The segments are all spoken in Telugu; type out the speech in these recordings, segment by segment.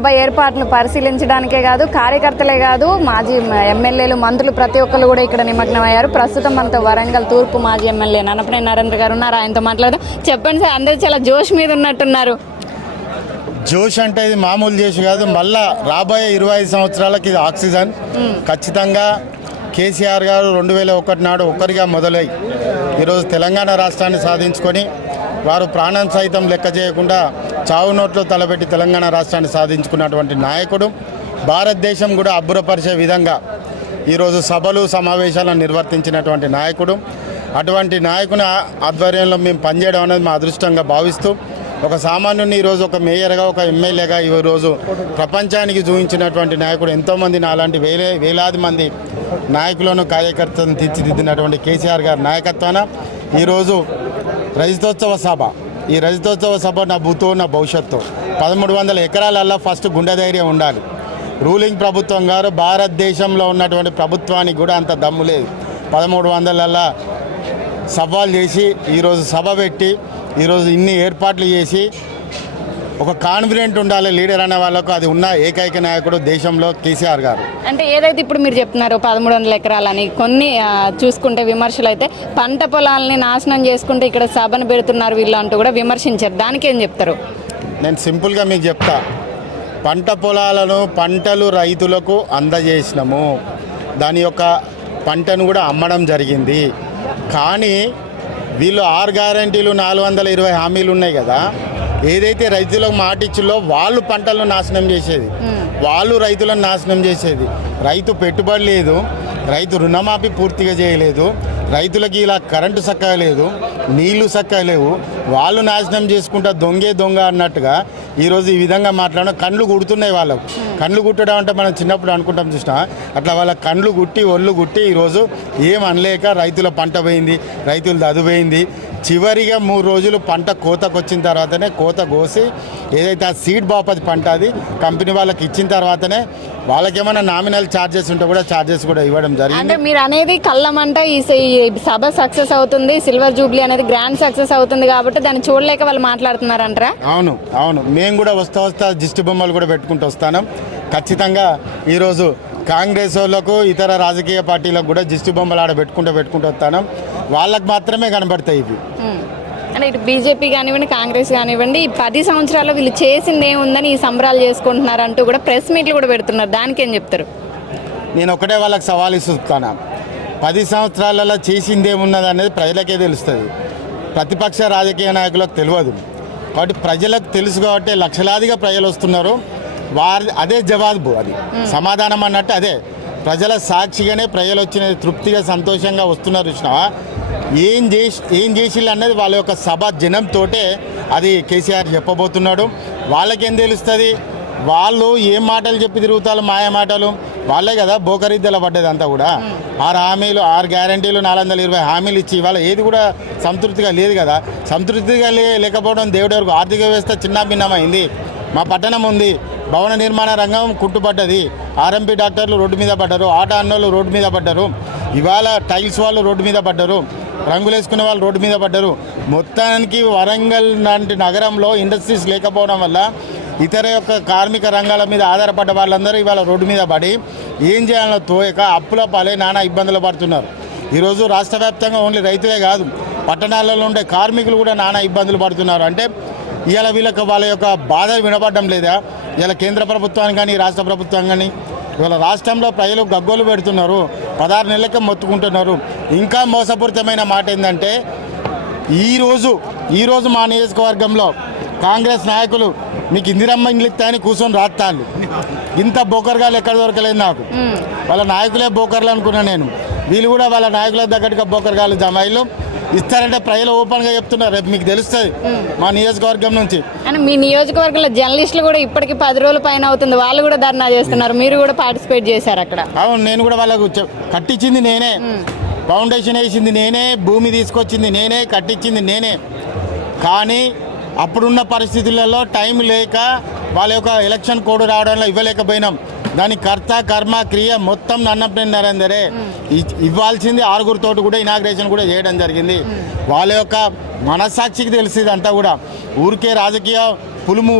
సభ ఏర్పాట్లు పరిశీలించడానికే కాదు కార్యకర్తలే కాదు మాజీ ఎమ్మెల్యేలు మంత్రులు ప్రతి ఒక్కరు కూడా ఇక్కడ నిమగ్నం అయ్యారు ప్రస్తుతం మనతో వరంగల్ తూర్పు మాజీ ఎమ్మెల్యే నన్నపనే నరేంద్ర గారు ఉన్నారు. ఆయనతో మాట్లాడదాం. చెప్పండి సార్ అందరూ చాలా జోష్ మీద ఉన్నట్టున్నారు. జోష్ అంటే ఇది మామూలు జోష్ కాదు. మళ్ళా రాబోయే ఇరవై ఐదు సంవత్సరాలకి ఇది ఆక్సిజన్. ఖచ్చితంగా కేసీఆర్ గారు రెండు వేల ఒకటి నాడు ఒక్కరిగా మొదలై ఈరోజు తెలంగాణ రాష్ట్రాన్ని సాధించుకొని వారు ప్రాణం సైతం లెక్క చేయకుండా చావు నోట్లో తలపెట్టి తెలంగాణ రాష్ట్రాన్ని సాధించుకున్నటువంటి నాయకుడు భారతదేశం కూడా అబ్బురపరిచే విధంగా ఈరోజు సభలు సమావేశాలను నిర్వర్తించినటువంటి నాయకుడు. అటువంటి నాయకుని ఆధ్వర్యంలో మేము పనిచేయడం అనేది మా అదృష్టంగా భావిస్తూ ఒక సామాన్యుని ఈరోజు ఒక మేయర్గా ఒక ఎమ్మెల్యేగా ఈరోజు ప్రపంచానికి చూపించినటువంటి నాయకుడు ఎంతోమంది నాలాంటి వేలే వేలాది మంది నాయకులను కార్యకర్తలను తీర్చిదిద్దినటువంటి కేసీఆర్ గారి నాయకత్వాన ఈరోజు రజతోత్సవ సభ ఈ రజతోత్సవ సభ నా భూతో నా భవిష్యత్తు పదమూడు వందల ఎకరాలల్లా ఫస్ట్ గుండె ధైర్యం ఉండాలి. రూలింగ్ ప్రభుత్వం గారు భారతదేశంలో ఉన్నటువంటి ప్రభుత్వానికి కూడా అంత దమ్ము లేదు. పదమూడు వందలల్లా సవాల్ చేసి ఈరోజు సభ పెట్టి ఈరోజు ఇన్ని ఏర్పాట్లు చేసి ఒక కాన్ఫిడెంట్ ఉండాలి లీడర్ అనే వాళ్ళకు అది ఉన్న ఏకైక నాయకుడు దేశంలో కేసీఆర్ గారు. అంటే ఏదైతే ఇప్పుడు మీరు చెప్తున్నారో పదమూడు వందల ఎకరాలని కొన్ని చూసుకుంటే విమర్శలు అయితే పంట పొలాలని నాశనం చేసుకుంటే ఇక్కడ సభను పెడుతున్నారు వీళ్ళు అంటూ కూడా విమర్శించారు. దానికి ఏం చెప్తారు? నేను సింపుల్గా మీకు చెప్తా. పంట పొలాలను పంటలు రైతులకు అందజేసినాము. దాని యొక్క పంటను కూడా అమ్మడం జరిగింది. కానీ వీళ్ళు ఆరు గ్యారంటీలు నాలుగు వందల ఇరవై హామీలు ఉన్నాయి కదా. ఏదైతే రైతులకు మాటిచ్చిలో వాళ్ళు పంటలను నాశనం చేసేది. వాళ్ళు రైతులను నాశనం చేసేది. రైతు పెట్టుబడి లేదు. రైతు రుణమాఫీ పూర్తిగా చేయలేదు. రైతులకి ఇలా కరెంటు చక్కగా లేదు. నీళ్ళు చక్కగా లేవు. వాళ్ళు నాశనం చేసుకుంటా దొంగే దొంగ అన్నట్టుగా ఈరోజు ఈ విధంగా మాట్లాడడం కండ్లు కుడుతున్నాయి వాళ్ళకు. కండ్లు కుట్టడం అంటే మనం చిన్నప్పుడు అనుకుంటాం చూసినా అట్లా వాళ్ళ కండ్లు గుట్టి ఒళ్ళు గుట్టి ఈరోజు ఏం అనలేక రైతుల పంట పోయింది రైతులు దదుపోయింది చివరిగా మూడు రోజులు పంట కోతకు వచ్చిన తర్వాతనే కోత కోసి ఏదైతే ఆ సీడ్ బాపతి పంట అది కంపెనీ వాళ్ళకి ఇచ్చిన తర్వాతనే వాళ్ళకేమైనా నామినల్ ఛార్జెస్ ఉంటే కూడా ఛార్జెస్ కూడా ఇవ్వడం జరిగింది. అంటే మీరు అనేది కళ్ళమంట ఈ సభ సక్సెస్ అవుతుంది సిల్వర్ జూబ్లీ అనేది గ్రాండ్ సక్సెస్ అవుతుంది కాబట్టి దాన్ని చూడలేక వాళ్ళు మాట్లాడుతున్నారంటారా? అవును అవును. మేము కూడా వస్తా వస్తా దిష్టి బొమ్మలు కూడా పెట్టుకుంటూ వస్తాను. ఖచ్చితంగా ఈరోజు కాంగ్రెస్ వాళ్ళకు ఇతర రాజకీయ పార్టీలకు కూడా దిష్టి బొమ్మలు ఆడ పెట్టుకుంటూ పెట్టుకుంటూ వస్తాను. వాళ్ళకి మాత్రమే కనబడతాయి ఇవి. అంటే ఇటు బీజేపీ కానివ్వండి కాంగ్రెస్ కానివ్వండి ఈ పది సంవత్సరాల్లో వీళ్ళు చేసింది ఏముందని ఈ సంబరాలు చేసుకుంటున్నారు అంటూ కూడా ప్రెస్ మీట్లు కూడా పెడుతున్నారు. దానికి ఏం చెప్తారు? నేను ఒకటే వాళ్ళకి సవాల్ ఇస్తున్నాను. పది సంవత్సరాలలో చేసింది ఏమున్నది అనేది ప్రజలకే తెలుస్తుంది. ప్రతిపక్ష రాజకీయ నాయకులకు తెలియదు. కాబట్టి ప్రజలకు తెలుసు కాబట్టి లక్షలాదిగా ప్రజలు వస్తున్నారు. వారి అదే జవాబు అది. సమాధానం అన్నట్టు అదే. ప్రజల సాక్షిగానే ప్రజలు వచ్చిన తృప్తిగా సంతోషంగా వస్తున్నారు చూసినావా? ఏం చేసి ఏం చేసిల్లు అన్నది వాళ్ళ యొక్క సభ జనంతోటే అది కేసీఆర్ చెప్పబోతున్నాడు. వాళ్ళకేం తెలుస్తుంది? వాళ్ళు ఏం మాటలు చెప్పి తిరుగుతారు? మాయ మాటలు. వాళ్ళే కదా బోకరిద్దల పడ్డది అంతా కూడా ఆరు హామీలు ఆరు గ్యారంటీలు నాలుగు వందల ఇరవై హామీలు ఇచ్చి ఇవాళ ఏది కూడా సంతృప్తిగా లేదు కదా. సంతృప్తిగా లేకపోవడం దేవుడి వరకు ఆర్థిక వ్యవస్థ చిన్న భిన్నమైంది మా పట్టణం ఉంది. భవన నిర్మాణ రంగం కుట్టుపడ్డది ఆర్ఎంపీ డాక్టర్లు రోడ్డు మీద పడ్డారు. ఆట అన్నోళ్ళు రోడ్డు మీద పడ్డారు. ఇవాళ టైల్స్ వాళ్ళు రోడ్డు మీద పడ్డారు. రంగులు వేసుకునే వాళ్ళు రోడ్డు మీద పడ్డారు. మొత్తానికి వరంగల్ లాంటి నగరంలో ఇండస్ట్రీస్ లేకపోవడం వల్ల ఇతర యొక్క కార్మిక రంగాల మీద ఆధారపడ్డ వాళ్ళందరూ ఇవాళ రోడ్డు మీద పడి ఏం చేయాలో తోయక అప్పుల పాలే నానా ఇబ్బందులు పడుతున్నారు. ఈరోజు రాష్ట్ర వ్యాప్తంగా ఓన్లీ రైతులే కాదు పట్టణాలలో ఉండే కార్మికులు కూడా నానా ఇబ్బందులు పడుతున్నారు. అంటే ఇవాళ వీళ్ళకి వాళ్ళ యొక్క బాధ వినపడడం లేదా ఇలా కేంద్ర ప్రభుత్వానికి కానీ రాష్ట్ర ప్రభుత్వం కానీ ఇవాళ రాష్ట్రంలో ప్రజలు గగ్గోలు పెడుతున్నారు పదహారు నెలలకే మొత్తుకుంటున్నారు. ఇంకా మోసపూరితమైన మాట ఏంటంటే ఈరోజు ఈరోజు మా నియోజకవర్గంలో కాంగ్రెస్ నాయకులు మీకు ఇందిరమ్మ ఇండ్లు ఇస్తాయని కూర్చొని రాస్తాను ఇంత బోకర్గాలు ఎక్కడ దొరకలేదు నాకు. వాళ్ళ నాయకులే బోకర్లు అనుకున్నా నేను. వీళ్ళు కూడా వాళ్ళ నాయకుల దగ్గరగా బోకర్గాలు జమాయిలు. ఇస్తారంటే ప్రజలు ఓపెన్గా చెప్తున్నారు. రేపు మీకు తెలుస్తుంది మా నియోజకవర్గం నుంచి. మీ నియోజకవర్గంలో జర్నలిస్టులు కూడా ఇప్పటికి పది రోజుల పైన అవుతుంది. వాళ్ళు కూడా ధర్నా చేస్తున్నారు. మీరు కూడా పార్టిసిపేట్ చేశారు అక్కడ. అవును నేను కూడా వాళ్ళకు కట్టించింది నేనే. ఫౌండేషన్ వేసింది నేనే భూమి తీసుకొచ్చింది నేనే కట్టించింది నేనే. కానీ అప్పుడున్న పరిస్థితులలో టైం లేక వాళ్ళ యొక్క ఎలక్షన్ కోడ్ రావడంలో ఇవ్వలేకపోయినాం. దాని కర్త కర్మ క్రియ మొత్తం నన్నపనేని నరేందరే ఇవ్వాల్సింది ఆరుగురితోటి కూడా ఇనాగ్రేషన్ కూడా చేయడం జరిగింది. వాళ్ళ యొక్క మనస్సాక్షికి తెలిసింది అంతా కూడా. ఊరికే రాజకీయ పులుము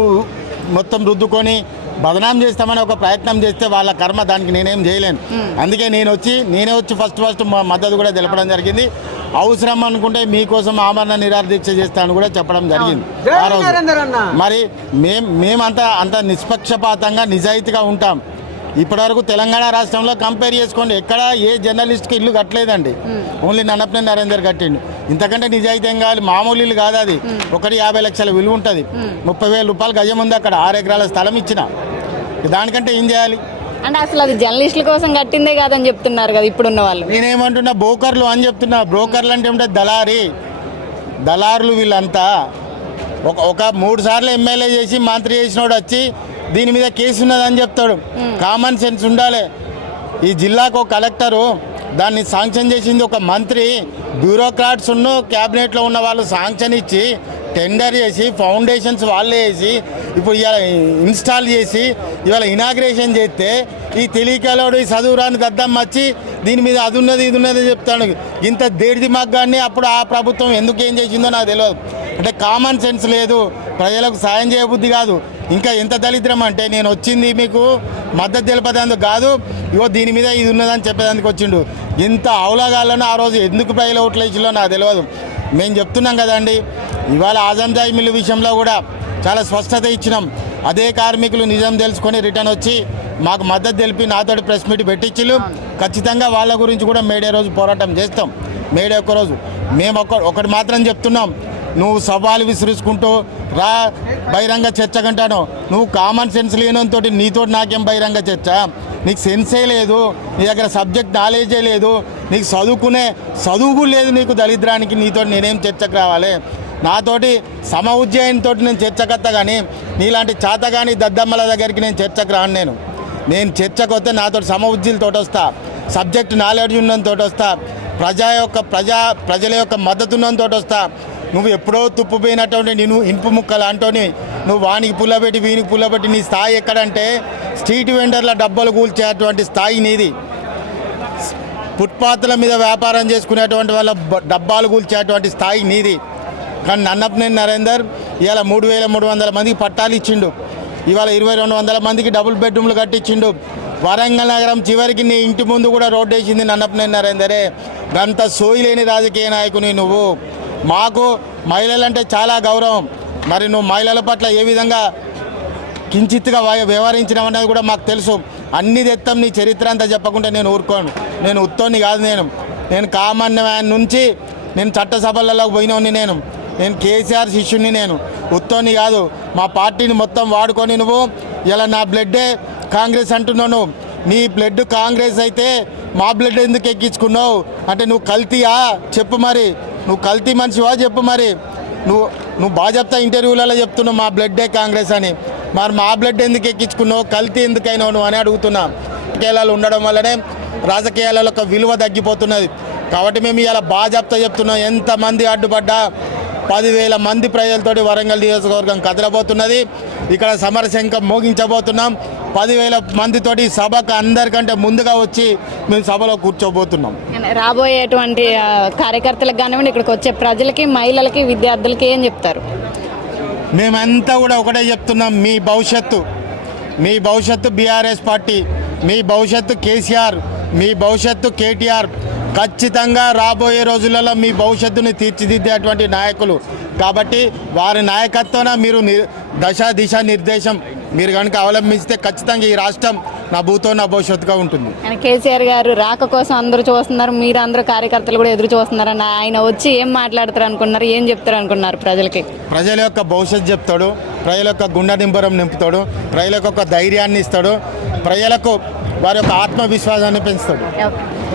మొత్తం రుద్దుకొని బదనాం చేస్తామని ఒక ప్రయత్నం చేస్తే వాళ్ళ కర్మ దానికి నేనేం చేయలేను. అందుకే నేను వచ్చి నేనే వచ్చి ఫస్ట్ ఫస్ట్ మా మద్దతు కూడా తెలపడం జరిగింది. అవసరం అనుకుంటే మీకోసం ఆమరణ నిరాహార దీక్ష చేస్తాను కూడా చెప్పడం జరిగింది. ఆ రోజు. మరి మేం మేమంతా అంత నిష్పక్షపాతంగా నిజాయితీగా ఉంటాం. ఇప్పటివరకు తెలంగాణ రాష్ట్రంలో కంపేర్ చేసుకోండి ఎక్కడ ఏ జర్నలిస్ట్కి ఇల్లు కట్టలేదండి. ఓన్లీ నన్నపనే నరేందర్ కట్టిండు. ఇంతకంటే నిజాయితీ ఏం కావాలి? మామూలు ఇల్లు కాదు అది. ఒకటి యాభై లక్షల విలువ ఉంటుంది. ముప్పై వేల రూపాయలు గజం ఉంది అక్కడ ఆరు ఎకరాల స్థలం ఇచ్చిన. దానికంటే ఏం చేయాలి? అంటే అసలు అది జర్నలిస్టుల కోసం కట్టిందే కాదని చెప్తున్నారు కదా ఇప్పుడున్న వాళ్ళు. నేనేమంటున్నా బ్రోకర్లు అని చెప్తున్నా. బ్రోకర్లు అంటే ఏమిటో దళారి. దళారులు వీళ్ళంతా. ఒక ఒక మూడు సార్లు ఎమ్మెల్యే చేసి మంత్రి చేసినోడు వచ్చి దీని మీద కేసు ఉన్నదని చెప్తాడు. కామన్ సెన్స్ ఉండాలి. ఈ జిల్లాకు ఒక కలెక్టరు దాన్ని శాంక్షన్ చేసింది ఒక మంత్రి. బ్యూరోక్రాట్స్ ఉన్న క్యాబినెట్లో ఉన్న వాళ్ళు శాంక్షన్ ఇచ్చి టెండర్ చేసి ఫౌండేషన్స్ వాళ్ళే వేసి ఇప్పుడు ఇవాళ ఇన్స్టాల్ చేసి ఇవాళ ఇనాగ్రేషన్ చేస్తే ఈ తెలియకలోడు ఈ చదువురాని దద్దమ్మ వచ్చి దీని మీద అది ఉన్నది ఇది ఉన్నది చెప్తాను ఇంత దేడిది మగ్గాన్ని అప్పుడు ఆ ప్రభుత్వం ఎందుకు ఏం చేసిందో నాకు తెలియదు అంటే కామన్ సెన్స్ లేదు. ప్రజలకు సాయం చేయబుద్ధి కాదు. ఇంకా ఎంత దళిద్రం అంటే నేను వచ్చింది మీకు మద్దతు తెలిపేందుకు కాదు ఇగో దీని మీద ఇది ఉన్నదని చెప్పేదానికి వచ్చిండు. ఇంత అవలగాలను ఆ రోజు ఎందుకు ప్రజలు ఓట్లు వేసిందో నాకు తెలియదు. మేము చెప్తున్నాం కదండి ఇవాళ ఆజంజాయి మిల్లు విషయంలో కూడా చాలా స్పష్టత ఇచ్చినాం. అదే కార్మికులు నిజం తెలుసుకొని రిటర్న్ వచ్చి మాకు మద్దతు తెలిపి నాతో ప్రెస్ మీట్ పెట్టించిల్లు ఖచ్చితంగా వాళ్ళ గురించి కూడా మేడే రోజు పోరాటం చేస్తాం. మేడే ఒక్క రోజు. మేము ఒక్క ఒకటి మాత్రం చెప్తున్నాం. నువ్వు సవాలు విసిరించుకుంటూ రా బహిరంగ చర్చ కంటాను. నువ్వు కామన్ సెన్స్ లేనంతో నీతో నాకేం బహిరంగ చర్చ? నీకు సెన్సే లేదు నీ దగ్గర సబ్జెక్ట్ నాలెడ్జే లేదు నీకు చదువుకునే చదువు లేదు నీకు దళిద్రానికి నీతో నేనేం చర్చకు రావాలి? నాతోటి సమ ఉజ్జయినితో నేను చర్చకత్త కానీ నీలాంటి చాతగాని కానీ దద్దమ్మల దగ్గరికి నేను చర్చకు రాను నేను. నేను చర్చకు వస్తే నాతో సమ ఉజ్జీలతో వస్తా సబ్జెక్ట్ నాలెడ్జ్ ఉన్నంతో వస్తా. ప్రజా యొక్క ప్రజా ప్రజల యొక్క మద్దతు ఉన్నంతో వస్తా. నువ్వు ఎప్పుడో తుప్పుపోయినటువంటి నేను ఇనుపు ముక్కలు అంటోని నువ్వు వానికి పుల్లబెట్టి వీనికి పుల్లబెట్టి నీ స్థాయి ఎక్కడంటే స్ట్రీట్ వెండర్ల డబ్బలు కూల్చేటువంటి స్థాయి నీది. ఫుట్పాత్ల మీద వ్యాపారం చేసుకునేటువంటి వాళ్ళ డబ్బాలు కూల్చేటువంటి స్థాయి నీది. కానీ నన్నపనేని నరేందర్ ఇవాళ మూడు వేల మూడు వందల మందికి పట్టాలు ఇచ్చిండు. ఇవాళ ఇరవై రెండు వందల మందికి డబుల్ బెడ్రూమ్లు కట్టించిండు. వరంగల్ నగరం చివరికి నీ ఇంటి ముందు కూడా రోడ్డు వేసింది నన్నపనేని నరేందరే. గంత సోయి లేని రాజకీయ నాయకుని నువ్వు. మాకు మహిళలంటే చాలా గౌరవం. మరి నువ్వు మహిళల పట్ల ఏ విధంగా కించిత్తుగా వయ- వ్యవహరించడం అనేది కూడా మాకు తెలుసు. అన్ని తెత్తం నీ చరిత్ర అంతా చెప్పకుండా నేను ఊరుకోను. నేను ఉత్తోని కాదు నేను. నేను కామన్ మ్యాన్ నుంచి నేను చట్టసభలలోకి పోయినోని నేను. నేను కేసీఆర్ శిష్యుని నేను. ఉత్తోని కాదు. మా పార్టీని మొత్తం వాడుకొని నువ్వు ఇలా నా బ్లడ్డే కాంగ్రెస్ అంటున్నావు నీ బ్లడ్ కాంగ్రెస్ అయితే మా బ్లడ్ ఎందుకు ఎక్కించుకున్నావు? అంటే నువ్వు కల్తీయా? చెప్పు మరి. నువ్వు కల్తీ మనిషివా చెప్పు మరి. నువ్వు నువ్వు బాగా చెప్తా ఇంటర్వ్యూలలో చెప్తున్నావు మా బ్లడ్డే కాంగ్రెస్ అని. మరి మా బ్లడ్ ఎందుకు ఎక్కించుకున్నావు? కల్తీ ఎందుకైనావు నువ్వు అని అడుగుతున్నా. రాజకీయాలలో ఉండడం వల్లనే రాజకీయాలలో ఒక విలువ తగ్గిపోతున్నది. కాబట్టి మేము ఇలా బాగా చెప్తా చెప్తున్నాం. ఎంతమంది అడ్డుపడ్డా పదివేల మంది ప్రజలతోటి వరంగల్ నియోజకవర్గం కదలబోతున్నది. ఇక్కడ సమరశంఖం మోగించబోతున్నాం. పదివేల మందితోటి సభకు అందరికంటే ముందుగా వచ్చి మేము సభలో కూర్చోబోతున్నాం. రాబోయేటువంటి కార్యకర్తలకు కానివ్వండి ఇక్కడికి వచ్చే ప్రజలకి మహిళలకి విద్యార్థులకి ఏం చెప్తారు? మేమంతా కూడా ఒకటే చెప్తున్నాం మీ భవిష్యత్తు మీ భవిష్యత్తు బీఆర్ఎస్ పార్టీ మీ భవిష్యత్తు కేసీఆర్ మీ భవిష్యత్తు కేటీఆర్. ఖచ్చితంగా రాబోయే రోజులలో మీ భవిష్యత్తుని తీర్చిదిద్దేటువంటి నాయకులు. కాబట్టి వారి నాయకత్వాన మీరు దశ దిశ నిర్దేశం మీరు కనుక అవలంబిస్తే ఖచ్చితంగా ఈ రాష్ట్రం నా భూతో నా భవిష్యత్తుగా ఉంటుంది. కేసీఆర్ గారు రాక కోసం అందరూ చూస్తున్నారు. మీరు అందరూ కార్యకర్తలు కూడా ఎదురు చూస్తున్నారు. ఆయన వచ్చి ఏం మాట్లాడతారు అనుకున్నారు? ఏం చెప్తారు అనుకున్నారు ప్రజలకి? ప్రజల యొక్క భవిష్యత్తు చెప్తాడు. ప్రజల యొక్క గుండె నింబరం నింపుతాడు. ప్రజలకు ఒక ధైర్యాన్ని ఇస్తాడు. ప్రజలకు వారి యొక్క ఆత్మవిశ్వాసాన్ని పెంచుతాడు.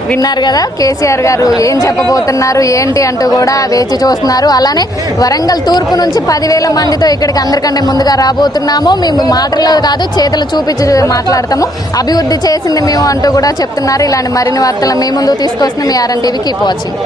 విన్నారు కదా? కేసీఆర్ గారు ఏం చెప్పబోతున్నారు ఏంటి అంటూ కూడా వేచి చూస్తున్నారు. అలానే వరంగల్ తూర్పు నుంచి పదివేల మందితో ఇక్కడికి అందరికంటే ముందుగా రాబోతున్నాము. మేము మాటల్లో కాదు చేతులు చూపించి మాట్లాడతాము. అభివృద్ధి చేసింది మేము అంటూ కూడా చెప్తున్నారు. ఇలాంటి మరిన్ని వార్తలు మీ ముందు తీసుకొస్తున్న మీ ఆర్ఎన్ టీవీకి వాచింగ్